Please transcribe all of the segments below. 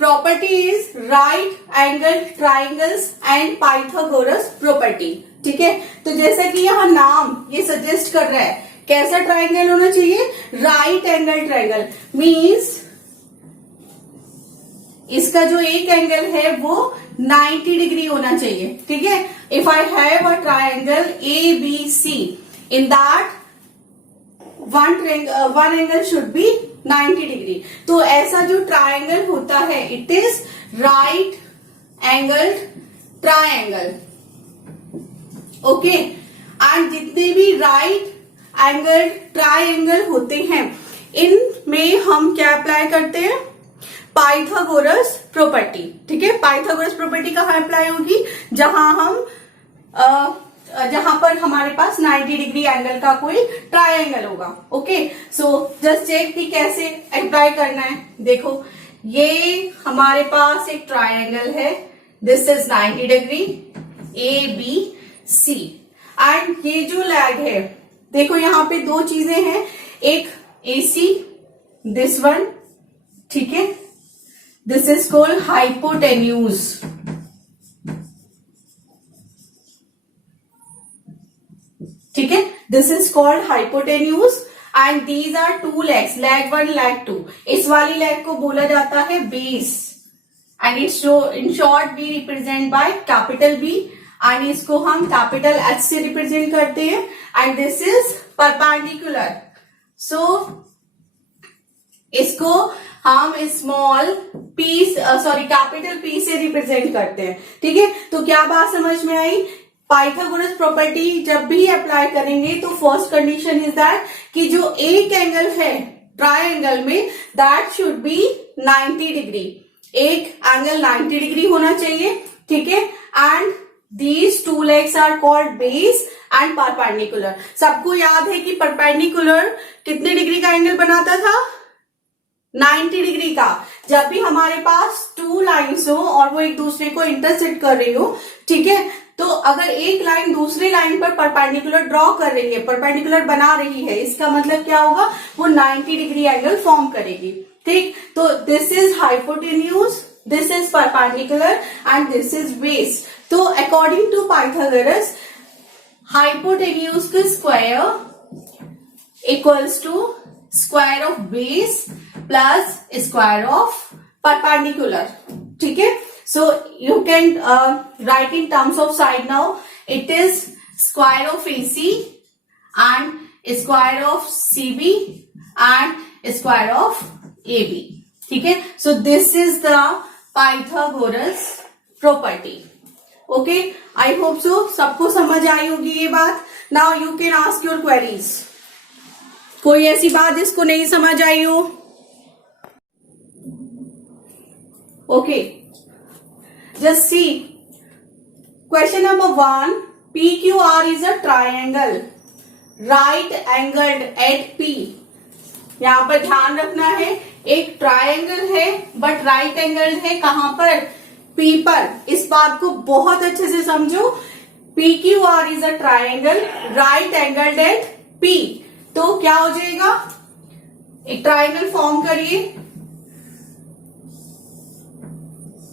Property is right angle triangles and Pythagoras property. ठीक है, तो जैसा कि यहाँ नाम ये सजेस्ट कर रहा है, कैसा ट्राइंगल होना चाहिए, राइट एंगल ट्राइंगल, मीन्स इसका जो एक एंगल है वो 90 डिग्री होना चाहिए। ठीक है, if I have a triangle A B C, in that one angle should be 90 degree. तो ऐसा जो ट्राइंगल होता है it is right angle triangle. Okay, and जितने भी राइट एंगल ट्राइंगल होते हैं इनमें हम क्या अप्लाई करते हैं, पाइथागोरस प्रॉपर्टी। ठीक है, पाइथागोरस प्रॉपर्टी कहाँ अप्लाई होगी, जहां पर हमारे पास 90 डिग्री एंगल का कोई ट्राइंगल होगा। ओके, सो जस्ट चेक कि कैसे अप्लाई करना है। देखो, ये हमारे पास एक ट्राइंगल है, this is 90 degree, A B C, and ये जो लैग है, देखो यहाँ पे दो चीजें हैं, एक AC, दिस वन, ठीक है, दिस इज कॉल्ड हाइपोटेन्यूज। ठीक है, this is called hypotenuse and these are two legs, leg one leg two. इस वाली लेग को बोला जाता है base and it's in short B represent by capital B, and इसको हम कैपिटल H से रिप्रेजेंट करते हैं, and this is perpendicular. So इसको हम स्मॉल पी कैपिटल P से रिप्रेजेंट करते हैं। ठीक है, तो क्या बात समझ में आई, पाइथागोरस प्रॉपर्टी जब भी अप्लाई करेंगे तो फर्स्ट कंडीशन इज दैट कि जो एक एंगल है ट्राइंगल में दैट शुड बी 90 डिग्री, एक एंगल 90 डिग्री होना चाहिए। ठीक है, and these two legs are called base and perpendicular. सबको याद है कि परपेंडिकुलर कितने डिग्री का एंगल बनाता था, 90 डिग्री का। जब भी हमारे पास टू लाइन्स हो और वो एक दूसरे को इंटरसेक्ट कर रही हो, ठीक है, तो अगर एक लाइन दूसरी लाइन पर परपेंडिकुलर ड्रॉ कर रही है, परपेंडिकुलर बना रही है, इसका मतलब क्या होगा, वो 90 डिग्री एंगल फॉर्म करेगी। ठीक, तो this is hypotenuse, this is perpendicular and this is base. तो अकॉर्डिंग टू पाइथागोरस, हाइपोटेन्यूज का square equals to square of base plus square of perpendicular. ठीक है, so you can write in terms of side now, it is square of AC and square of CB and square of AB. ठीक है, so this is the Pythagoras property. Okay, I hope so सबको समझ आई होगी ये बात। Now you can ask your queries. कोई ऐसी बात जिसको नहीं समझ आई हो? Okay, just see question number 1, PQR is a triangle right angled at P। यहां पर ध्यान रखना है, एक ट्राइंगल है बट राइट एंगल है, कहां पर, P पर। इस बात को बहुत अच्छे से समझो, PQR is a triangle right angled at P। तो क्या हो जाएगा, एक ट्राइंगल फॉर्म करिए,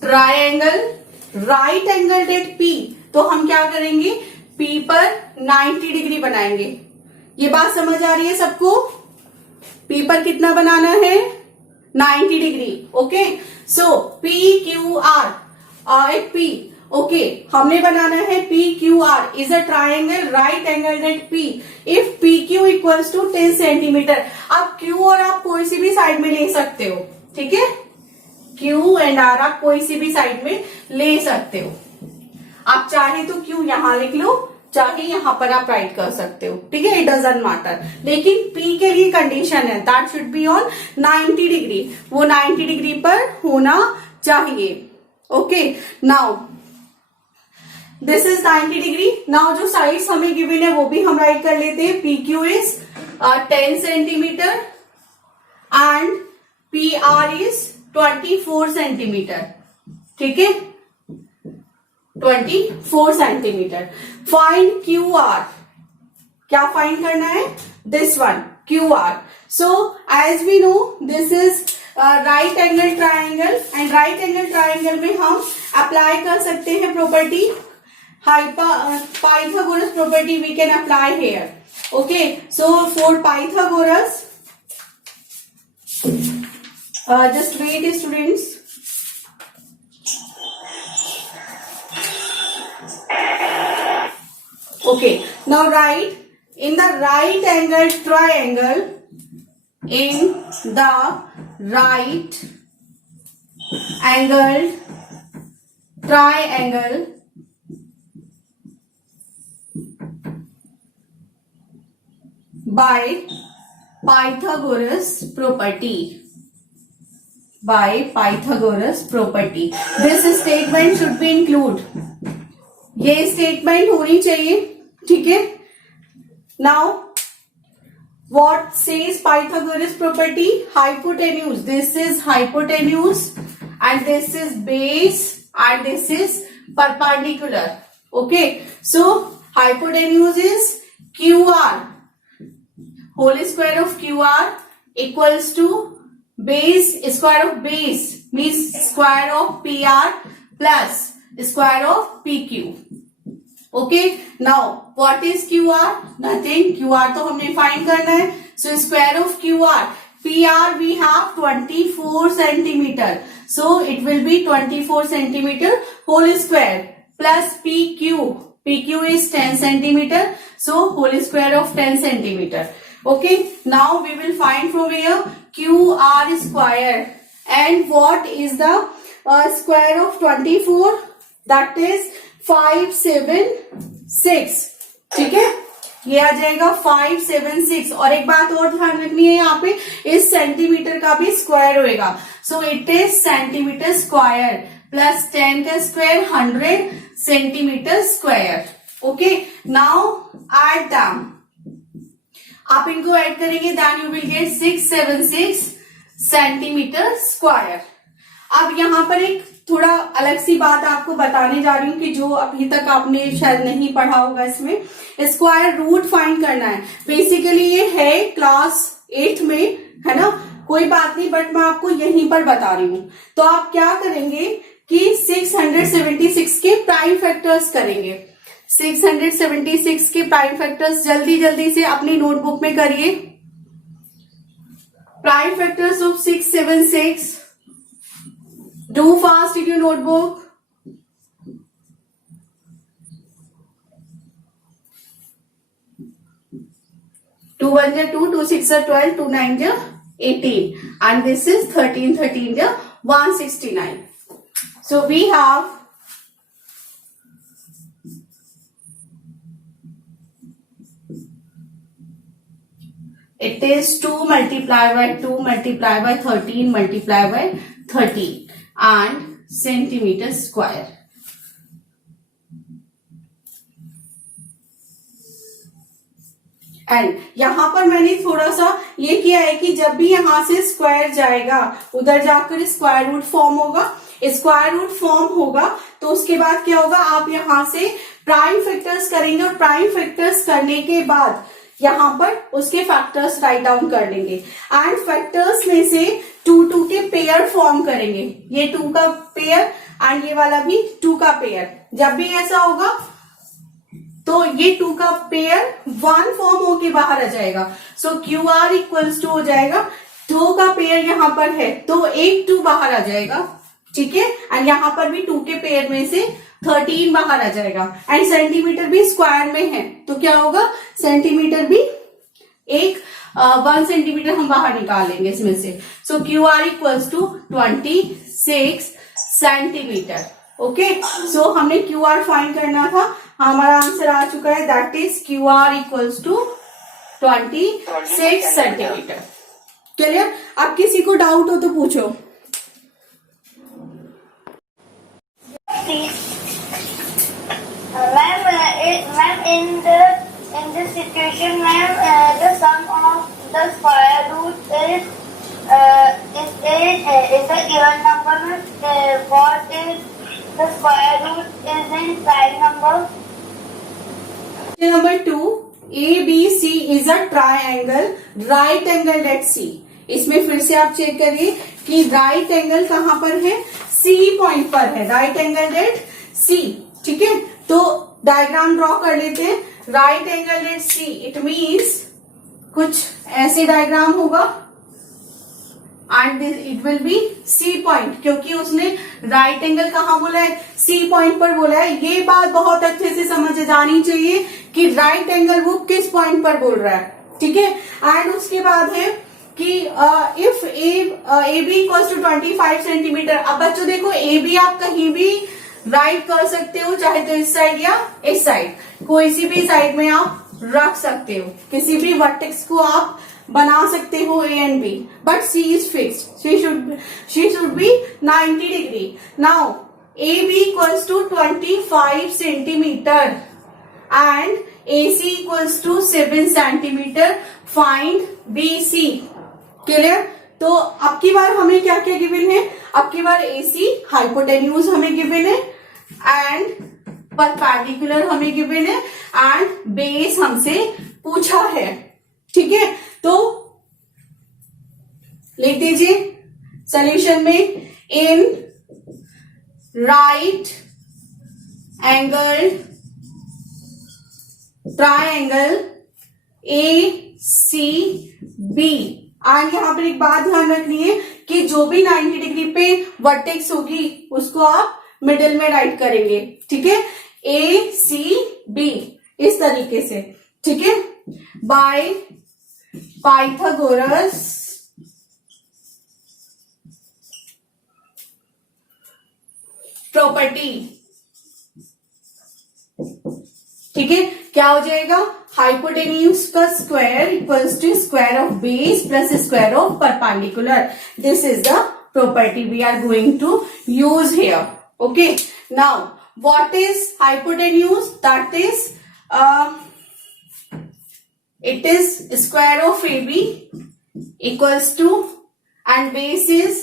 triangle right angle at P, तो हम क्या करेंगे, P पर 90 डिग्री बनाएंगे। ये बात समझ आ रही है सबको, P पर कितना बनाना है, 90 degree. Okay, so PQR at P, okay, हमने बनाना है PQR is a triangle right angle at P if PQ equals to 10 centimetre. अब Q और आप कोई सी भी साइड में ले सकते हो। ठीक है, Q एंड R आप कोई सी भी साइड में ले सकते हो। आप चाहे तो Q यहां लिख लो, चाहे यहां पर आप राइट कर सकते हो। ठीक है, इट डजंट मैटर, लेकिन P के लिए कंडीशन है that should be on 90 degree, वो 90 डिग्री पर होना चाहिए। Okay, now this is 90 degree. Now जो साइड्स हमें गिवन है वो भी हम राइट कर लेते हैं। PQ is 10 centimetre and PR is 24 centimetre. ठीक है, 24 सेंटीमीटर। फाइंड QR, क्या फाइंड करना है, this one QR। So as we no this is right angle triangle, and right angle triangle में हम अप्लाई कर सकते हैं property Pythagoras property we can apply here. Okay, so for Pythagoras, just wait students. Okay, now write in the right angle triangle, in the right angled triangle, by Pythagoras property. By Pythagoras property. This statement should be include. ये statement होनी चाहिए, ठीक है. Now, what says Pythagoras property? Hypotenuse. This is hypotenuse, and this is base, and this is perpendicular. Okay. So hypotenuse is QR. Whole square of QR equals to base square of base means square of PR plus square of PQ. Okay. Now what is QR? Nothing. QR तो हमने find करना है. So square of QR. PR we have 24 centimeter. So it will be 24 centimeter whole square plus PQ. PQ is 10 centimeter. So whole square of 10 centimeter. Okay, now we will find from here QR square, and what is the square of 24? That is 576. ठीक है, ये आ जाएगा 576. और एक बात और ध्यान रखनी है, यहाँ पे इस सेंटीमीटर का भी स्क्वायर होएगा. So it is centimetre square plus 10 का square 100 centimetre square. Okay, now add them. आप इनको ऐड करेंगे, then you will get 676 centimetre square. अब यहाँ पर एक थोड़ा अलग सी बात आपको बताने जा रही हूँ कि जो अभी तक आपने शायद नहीं पढ़ा होगा. इसमें स्क्वायर रूट फाइंड करना है. बेसिकली ये है क्लास 8 में, है ना, कोई बात नहीं, बट मैं आपको यहीं पर बता रही हूँ. तो आप क्या करेंगे कि 676 के प्राइम फैक्टर्स करेंगे. 676 के प्राइम फैक्टर्स जल्दी जल्दी से अपनी नोटबुक में करिए. Prime factors of 676. Do fast in your notebook. Two 1 जा 2, 2 6 जा 12, 2 9 जा 18, and this is 13 13 जा 169. So we have it is 2 multiplied by 2 multiplied by 13 multiplied by 13 and centimeter square. And यहां पर मैंने थोड़ा सा ये किया है कि जब भी यहां से स्क्वायर जाएगा उधर जाकर स्क्वायर रूट फॉर्म होगा. स्क्वायर रूट फॉर्म होगा तो उसके बाद क्या होगा, आप यहां से प्राइम फैक्टर्स करेंगे और प्राइम फैक्टर्स करने के बाद यहां पर उसके फैक्टर्स राइट डाउन कर लेंगे. एंड फैक्टर्स में से 2 के पेयर फॉर्म करेंगे. ये 2 का पेयर एंड ये वाला भी 2 का पेयर. जब भी ऐसा होगा तो ये 2 का पेयर 1 फॉर्म होके बाहर आ जाएगा. सो QR इक्वल्स टू हो जाएगा 2 का पेयर यहां पर है तो एक 2 बाहर आ जाएगा. ठीक है, एंड यहां पर भी 2 के पेयर में से 13 बाहर आ जाएगा. एंड सेंटीमीटर भी स्क्वायर में है तो क्या होगा, सेंटीमीटर भी एक 1 सेंटीमीटर हम बाहर निकालेंगे इसमें से. So QR equals to 26 centimetre. Okay, so हमने QR फाइंड करना था. हमारा आंसर आ चुका है, that is QR equals to 26 centimetre. Clear? अब किसी को डाउट हो तो पूछो. Ma'am, in this situation, ma'am, the sum of the square root is a given number. What is the square root is in prime number? Number 2, ABC is a triangle, right angled at C. इसमें फिर से आप check करिए कि right angle कहां पर है, C point पर है, राइट एंगल एट सी। ठीक है, तो डायग्राम ड्रॉ कर लेते हैं। Right angle at C, it means कुछ ऐसे डायग्राम होगा and it will be C point, क्योंकि उसने राइट एंगल कहां बोला है, सी पॉइंट पर बोला है। ये बात बहुत अच्छे से समझ जानी चाहिए कि राइट एंगल वो किस पॉइंट पर बोल रहा है। ठीक है, एंड उसके बाद है कि if A B equals to 25 centimetre. अब बच्चों देखो, ए बी आप कहीं भी राइट कर सकते हो, चाहे तो इस साइड या इस साइड, कोई सी भी साइड में आप रख सकते हो, किसी भी वर्टेक्स को आप बना सकते हो A and B, but C is fixed, she should be 90 degree. Now A B equals to 25 centimetre and A C equals to 7 centimetre. Find B C. Clear? तो अब की बार हमें क्या क्या गिवन है, अब की बार ए सी हाइपोटेन्यूज हमें गिवन है एंड परपेंडिकुलर हमें गिवन है एंड बेस हमसे पूछा है। ठीक है, तो लिख दीजिए सॉल्यूशन में, in right angle triangle A C B. And यहां पर एक बात ध्यान रखनी है कि जो भी 90 डिग्री पे वर्टेक्स होगी उसको आप मिडिल में राइट करेंगे। ठीक है, ए सी बी इस तरीके से। ठीक है, बाय पाइथागोरस प्रॉपर्टी। ठीक है, क्या हो जाएगा, हाइपोटेन्यूज का square equals to square of base plus square of perpendicular. This is the property we are going to use here. Okay, now what is hypotenuse? That is it is square of AB equals to, and base is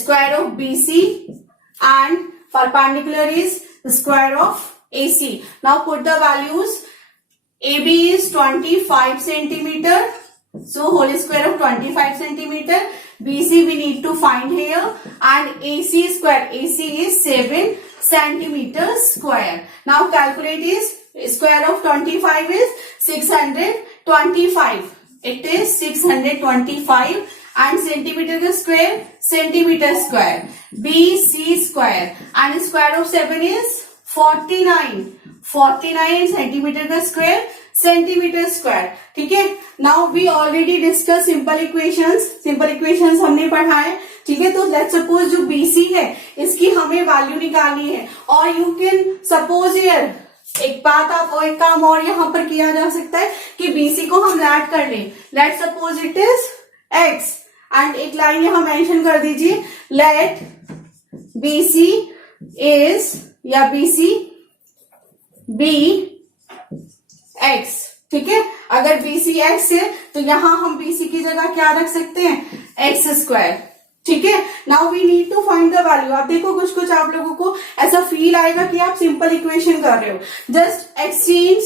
square of BC and perpendicular is square of AC. Now put the values. AB is 25 centimeter, so whole square of 25 centimeter. BC we need to find here, and AC square, AC is 7 centimeter square. Now calculate is square of 25 is 625. It is 625 and centimeter square, centimeter square. BC square and square of 7 is 49. 49 centimeter square, centimetre square. ठीक है, now we already discuss simple equations, simple equations हमने पढ़ा है। ठीक है, तो let's suppose जो BC है इसकी हमें वैल्यू निकालनी है, और यू कैन सपोज हियर एक बात आप और एक काम और यहां पर किया जा सकता है कि बीसी को हम ऐड कर लें। Let's suppose it is x and एक लाइन यहां मेंशन कर दीजिए, लेट बीसी इज या बीसी बी एक्स। ठीक है, अगर बीसी एक्स है तो यहां हम बीसी की जगह क्या रख सकते हैं, एक्स स्क्वायर। ठीक है, now we need to find the value. आप देखो कुछ कुछ आप लोगों को ऐसा फील आएगा कि आप सिंपल इक्वेशन कर रहे हो, जस्ट एक्सचेंज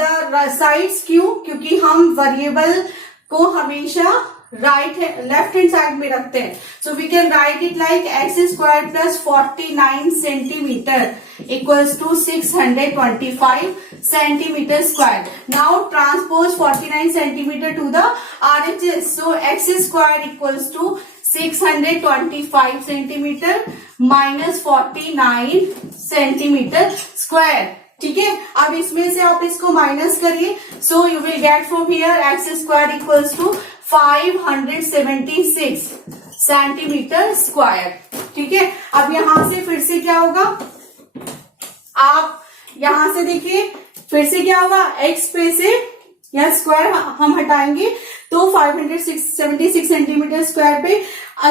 द साइड्स। क्यों? क्योंकि हम वेरिएबल को हमेशा राइट लेफ्ट हैंड साइड में रखते हैं। So we can write it like x square plus 49 centimetre equals to 625 centimetre square. Now transpose 49 centimetre to the RHS, so x square equals to 625 centimetre minus 49 centimetre square. ठीक है, अब इसमें से आप इसको माइनस करिए, so you will get from here x square equals to 576 centimetre square. ठीक है, अब यहां से फिर से क्या होगा, आप यहां से देखिए फिर से क्या होगा, एक्स पे से या स्क्वायर हम हटाएंगे तो 576 सेंटीमीटर स्क्वायर पे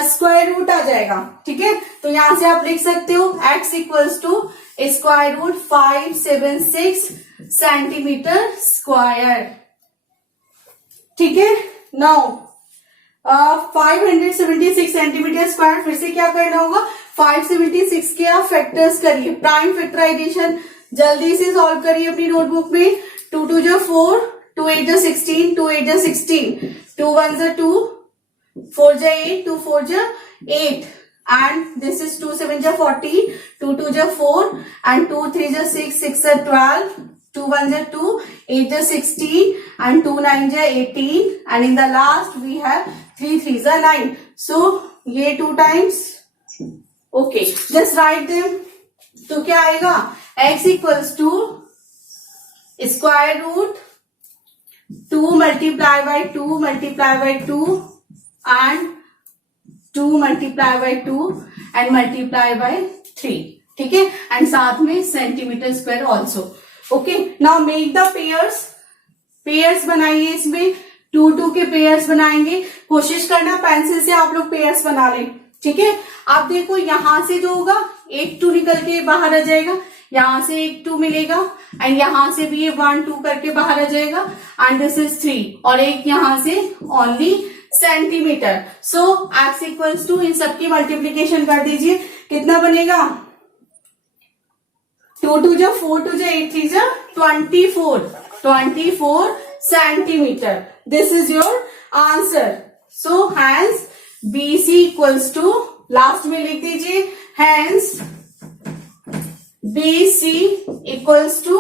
स्क्वायर रूट आ जाएगा। ठीक है, तो यहां से आप लिख सकते हो x equals to square root 576 centimetre square. ठीक है, नाउ 576 सेंटीमीटर स्क्वायर, फिर से क्या करना होगा, 576 के आप फैक्टर्स करिए, प्राइम फैक्टराइजेशन जल्दी से सॉल्व करिए अपनी नोटबुक में। 2 2 जो 4, 2 8 जो 16, 2 8 जो 16, 2 1 जो 2, 4 जा 8, 2 4 जा 8 and this is 2 7 जा 40, 2 2 जा 4 and 2 3 जा 6, 6 जा 12, 2 1 जा 2, 8 जा 16 and 2 9 जा 18 and in the last we have 3 3 जा 9. So ये 2 times. Okay, just write them. तो क्या आएगा? X equals to square root 2 multiply by 2 multiply by 2 and 2 multiply by 2 and multiply by 3. ठीक है, एंड साथ में centimetre square also. Okay, now make the pairs. Pairs बनाइए, इसमें 2 2 के पेयर्स बनाएंगे. कोशिश करना पेंसिल से आप लोग पेयर्स बना लें. ठीक है, आप देखो यहां से जो होगा एक 2 निकल के बाहर आ जाएगा, यहां से एक 2 मिलेगा एंड यहां से भी ये 1 2 करके बाहर आ जाएगा एंड दिस इज 3 और एक यहां से only centimetre. So x equals to इन सबकी मल्टीप्लीकेशन कर दीजिए. कितना बनेगा? 2 2 जा 4 2 जा 8 3 जा 24 centimetre. This is your answer. So hence BC equals to, last में लिख दीजिए, hence BC equals to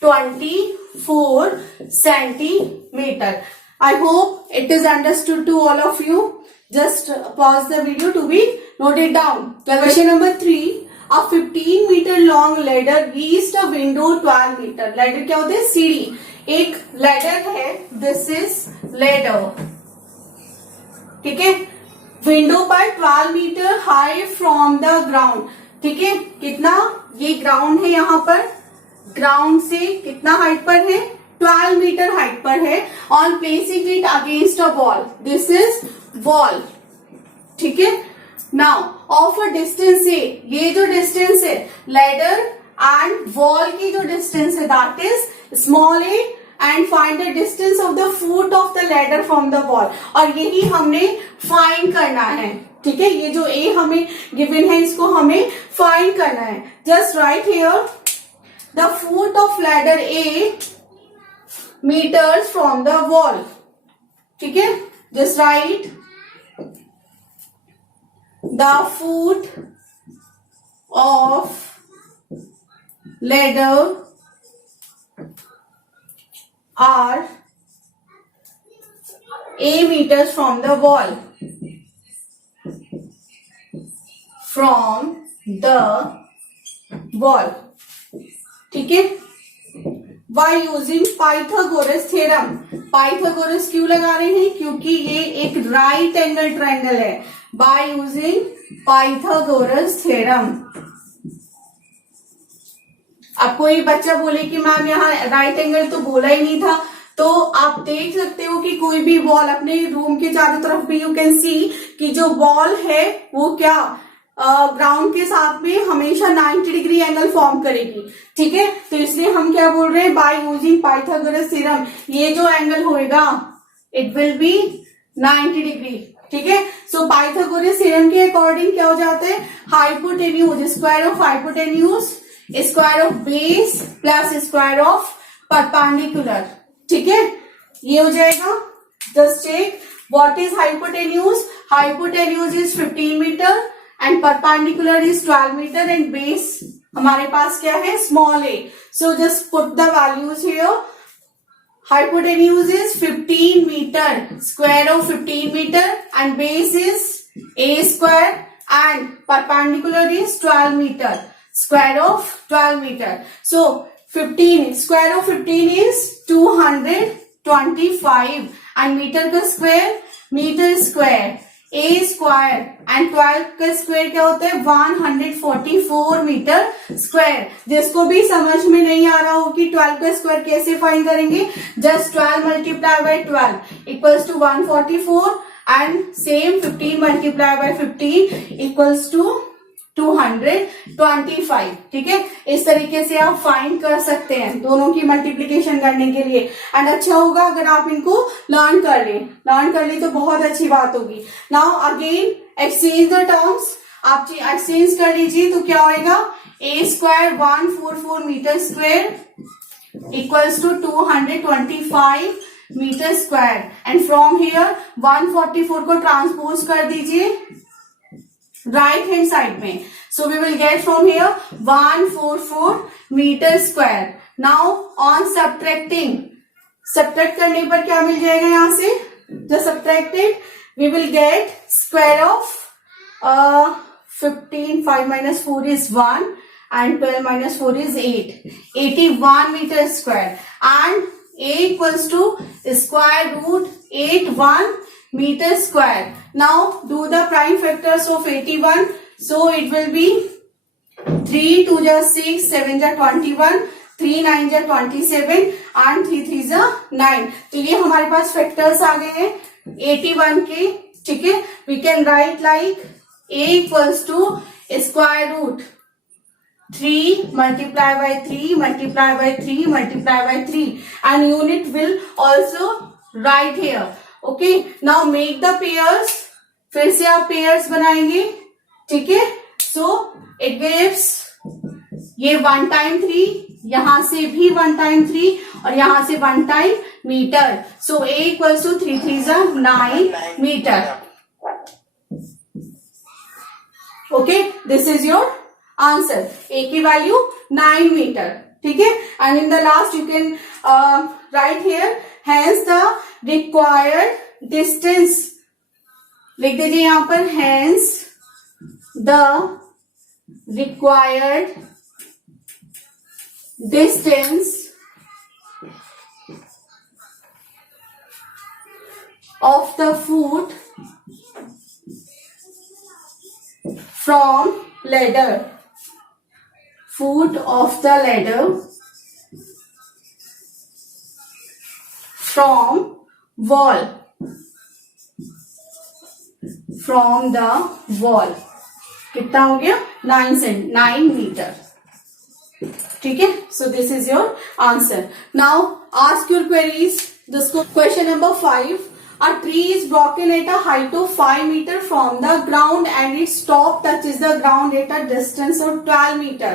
24 centimeter. I hope it is understood to all of you. Just pause the video to be noted down. Question number 3. A 15 meter long ladder reached a window 12 meter. Ladder क्या होता है? सीढ़ी. एक ladder है. This is ladder. ठीक है, window पर 12 metre high from the ground. ठीक है, कितना? ये ग्राउंड है, यहां पर ग्राउंड से कितना हाइट पर है? 12 मीटर हाइट पर है. On placing it against a wall. This is wall. ठीक है, नाउ ऑफ अ डिस्टेंस ए, ये जो डिस्टेंस है लैडर एंड वॉल की जो डिस्टेंस है that is small A and find the distance of the foot of the ladder from the wall. और यही हमने फाइंड करना है. ठीक है, ये जो ए हमें गिवन है इसको हमें फाइंड करना है. Just right here the foot of ladder a metres from the wall. ठीक है, just right the foot of ladder are A meters from the wall. From the wall. ठीक है, by using Pythagoras theorem. Pythagoras क्यों लगा रहे हैं? क्योंकि ये एक राइट एंगल ट्रायंगल है. By using Pythagoras theorem. अब कोई बच्चा बोले कि मैम यहाँ राइट एंगल तो बोला ही नहीं था, तो आप देख सकते हो कि कोई भी वॉल अपने रूम के चारों तरफ भी यू कैन सी कि जो वॉल है वो क्या ग्राउंड के साथ में हमेशा 90 डिग्री एंगल फॉर्म करेगी. ठीक है, तो इसलिए हम क्या बोल रहे हैं? बाय यूजिंग पाइथागोरस थ्योरम ये जो एंगल होएगा इट विल बी 90 डिग्री. ठीक है, सो पाइथागोरस थ्योरम के अकॉर्डिंग क्या हो जाता है? Hypotenuse square of hypotenuse square of base plus square of perpendicular. ठीक है, ये हो जाएगा. Just check what is hypotenuse. Hypotenuse is 15 metre and perpendicular is 12 metre and base हमारे पास क्या है? Small a. So just put the values here. Hypotenuse is 15 metre, square of 15 metre and base is a square and perpendicular is 12 meter. Square of 12 meter. So 15 square of 15 is 225 and meter का square meter square a square and 12 का square क्या होता है? 144 metre square. जिसको भी समझ में नहीं आ रहा हो कि 12 का स्क्वायर कैसे फाइंड करेंगे, just 12 multiply by 12 equals to 144 and same 15 multiplied by 15 equals to 225. ठीक है, इस तरीके से आप फाइंड कर सकते हैं दोनों की मल्टीप्लीकेशन करने के लिए. एंड अच्छा होगा अगर आप इनको लर्न कर ले तो बहुत अच्छी बात होगी. Now again exchange the terms. आप एक्सचेंज कर लीजिए तो क्या होएगा? a square 144 metre square equals to 225 metre square and from here 144 को ट्रांसपोज कर दीजिए राइट हैंड साइड में. So we will get from here 144 metre square. Now on subtracting, subtract करने पर क्या मिल जाएगा यहां से, just subtracted we will get square of 15, 5 minus 4 is 1 and 12 minus 4 is 8. 81 meter square and A equals to square root 81 meter square. Now do the prime factors of 81. So it will be 3 2 ja 6, 7 ja 21, 3 9 ja 27 and 3 3 ja 9. तो ये हमारे पास factors आ गए हैं 81 के. ठीक है, we can write like A equals to square root 3 multiply by 3 multiply by 3 multiply by 3 and unit will also write here. Okay, now make the pairs. फिर से आप pairs बनाएंगे. ठीक है, so it gives ये 1 time 3, यहां से भी 1 time 3 और यहां से 1 time metre. So A equals to 3 3 is 9 metre. Okay, this is your answer. A की वैल्यू 9 मीटर. ठीक है, and in the last you can write here hence the required distance. लिख दीजिए यहां पर hence the required distance of the foot from ladder, foot of the ladder from wall, from the wall. कितना हो गया 9 metre. ठीक है, so this is your answer. Now ask your queries. This question number 5. A tree is broken at a height of 5 meter from the ground and its top touches the ground at a distance of 12 meter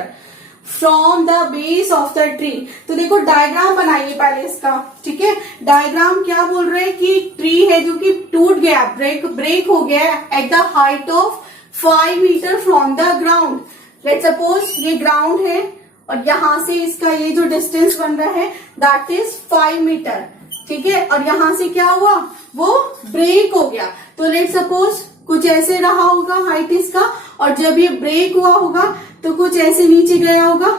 from the base of the tree. तो देखो diagram बनाइए पहले इसका. ठीक है, diagram क्या बोल रहे हैं कि ट्री है जो कि टूट गया, ब्रेक हो गया at the height of 5 metre from the ground. Let's suppose ये ग्राउंड है और यहां से इसका ये जो डिस्टेंस बन रहा है दैट इज 5 मीटर. ठीक है, और यहां से क्या हुआ, वो ब्रेक हो गया. तो लेट सपोज कुछ ऐसे रहा होगा हाइट इसका, और जब ये ब्रेक हुआ होगा तो कुछ ऐसे नीचे गया होगा.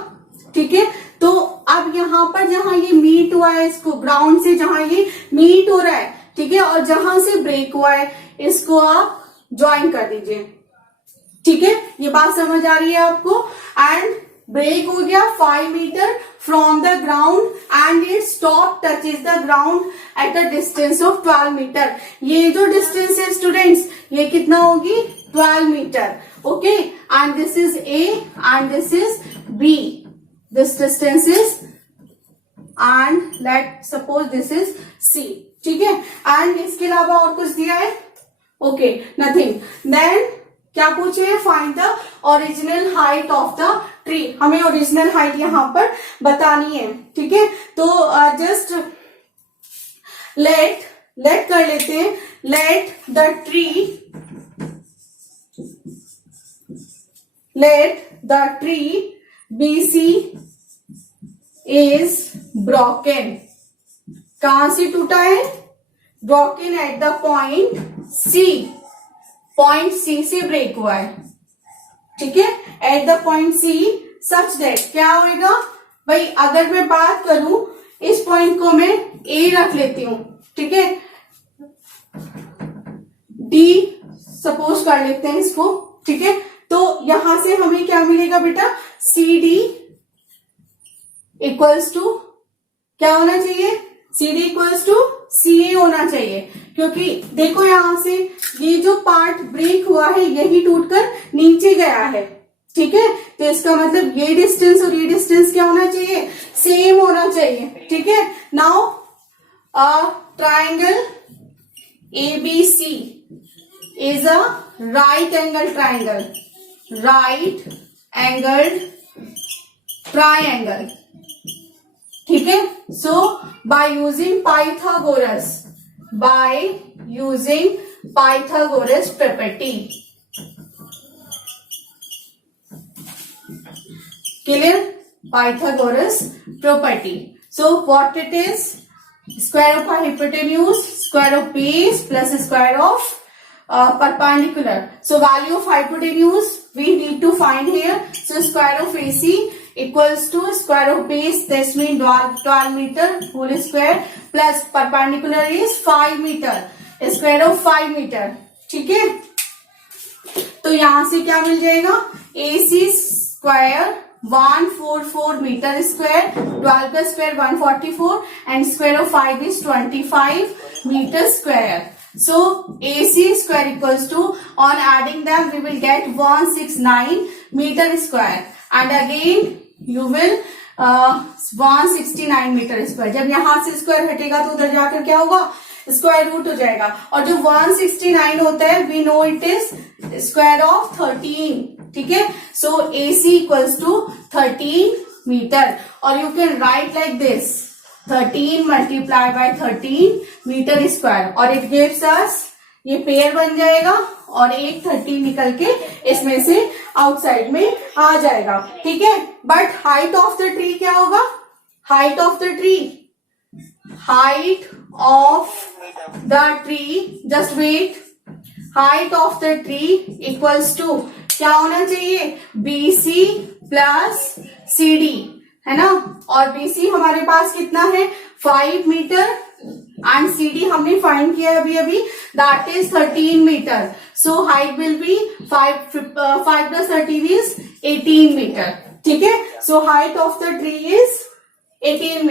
ठीक है, तो अब यहाँ पर जहां ये मीट हुआ है, इसको ग्राउंड से जहां ये मीट हो रहा है, ठीक है, और जहां से ब्रेक हुआ है इसको आप ज्वाइन कर दीजिए. ठीक है, ये बात समझ आ रही है आपको. एंड ब्रेक हो गया 5 metre from the ground and it's top touches the ground at a distance of 12 metre. ये जो डिस्टेंस है स्टूडेंट्स, ये कितना होगी 12 metre. Okay, and this is A and this is B. This distance is and let suppose this is C. ठीक है, and इसके अलावा और कुछ दिया है? Okay, nothing. देन क्या पूछे हैं, find the original height of the tree. हमें ओरिजिनल हाइट यहां पर बतानी है. ठीक है, तो जस्ट लेट कर लेते हैं. Let the tree BC is broken. कहां से टूटा है, broken at the point C. Point C से ब्रेक हुआ है. ठीक है, at the point C such that क्या होएगा भाई, अगर मैं बात करूं इस पॉइंट को मैं A रख लेती हूं. ठीक है, D सपोज कर लेते हैं इसको. ठीक है, तो यहां से हमें क्या मिलेगा बेटा, CD इक्वल्स टू क्या होना चाहिए, CD इक्वल्स टू CA होना चाहिए. क्योंकि देखो यहां से ये जो पार्ट ब्रेक हुआ है यही टूटकर नीचे गया है. ठीक है, तो इसका मतलब ये डिस्टेंस और ये डिस्टेंस क्या होना चाहिए, सेम होना चाहिए. ठीक है, now triangle ABC is a right angle triangle. Right angle triangle. ठीक है. So by using Pythagoras property. Clear? Pythagoras property. So what it is? Square of hypotenuse, square of base plus square of perpendicular. So value of hypotenuse we need to find here. So square of AC equals to square of base, this means 12 meter whole square plus perpendicular is 5 meter, square of 5 meter. ठीक है. तो यहां से क्या मिल जाएगा? AC square 144 metre square, 12 का square 144 and square of 5 is 25 metre square. So AC square equals to, on adding them we will get 169 meter square and again you will 169 metre square. जब यहां से स्क्वायर हटेगा तो उधर जाकर क्या होगा? स्क्वायर रूट हो जाएगा. और जो 169 होता है we know it is square of 13. ठीक है. So AC equals to 13 metre और you can write like this 13 multiply by 13 metre square और इट गिव्स अस, ये पेयर बन जाएगा और एक 13 निकल के इसमें से आउटसाइड में आ जाएगा. ठीक है. But height of the tree क्या होगा? Height of the tree, height of the tree, just wait, height of the tree equals to क्या होना चाहिए? BC प्लस CD, है ना. और BC हमारे पास कितना है? 5 मीटर एंड CD हमने फाइंड किया अभी, that is 13 metre. So height will be 5 plus 13 is 18 metre. ठीक है. So height of the tree is 18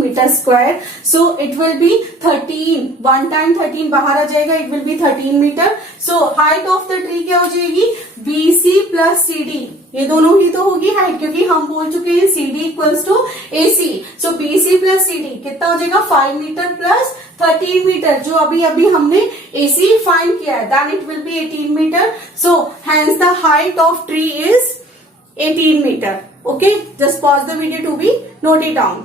metre square. So it will be 13, 1 time 13 बाहर आ जाएगा, it will be 13 metre. So height of the tree क्या हो जाएगी? BC plus CD, ये दोनों ही तो होगी हाइट, क्योंकि हम बोल चुके हैं CD equals to AC. So BC plus CD कितना हो जाएगा? 5 मीटर प्लस 13 मीटर, जो अभी हमने AC फाइंड किया है, then it will be 18 metre. So hence the height of tree is 18 meter. Okay, just pause the video to be noted down.